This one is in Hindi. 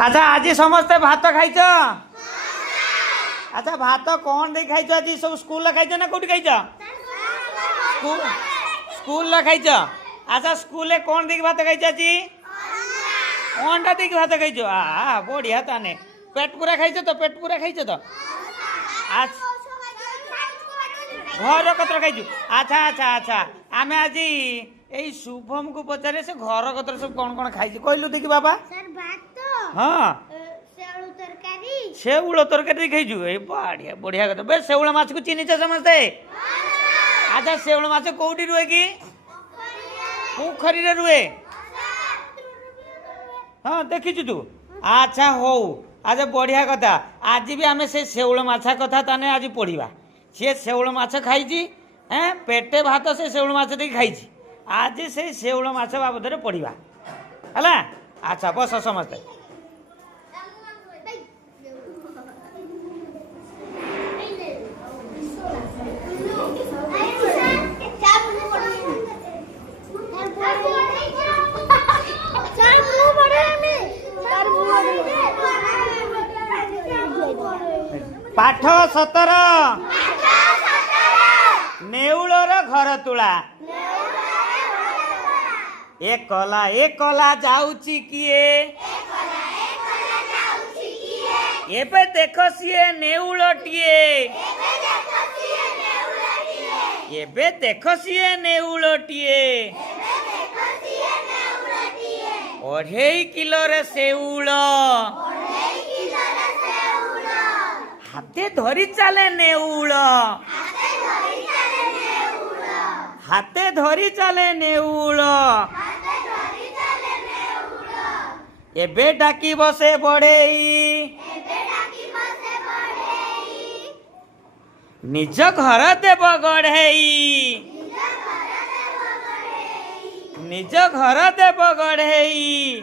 अच्छा आज समस्ते भात खाइच। अच्छा भात कौन दे खाइच आज सब स्कूल खाइच ना कौटी खाइच? स्कूल खाइच। अच्छा स्कूल कौन देख भात खाइच आज? अंडा देख भात खाइच। बढ़िया ताने पेट पूरा खाइच तो पेट पूरा खाइच तो घर कतर खाइचु। अच्छा अच्छा अच्छा आमे आज यही शुभम को पचारे से घर कतर सब कौन कौन खाइछ कहलु देखि बाबा। हाँ शेउल तरकारी खाइछु। ए बढ़िया बढ़िया कथा बे शेउल माछ को चिन्हिछ समस्ते? अच्छा शेउल माछ कोउटी रुए कि? पोखरी रे रुए। हाँ देखिछु तू। अच्छा हो अच्छा बढ़िया कथा आज भी आमे से शेउल माछा कथा ताने आज पढ़िबा। सी शेउल माछ खाई पेटे भात से शेउल माछ टे खाई आज से शेउल माछ बाबद पढ़िबा है। अच्छा बस समझते पाठ 17 नेउलर घर तुला। एकला एकला जाउची किए एबे देखो सिए नेउलटिए। एबे देखो सिए नेउलटिए 2.5 किलो रे सेउल हाथे धरी चले नेउल। हाथे धरी चले नेउल एबे डाकी बसे बढ़ेई निज घर देव गढ़ेई। निज घर देव गढ़ेई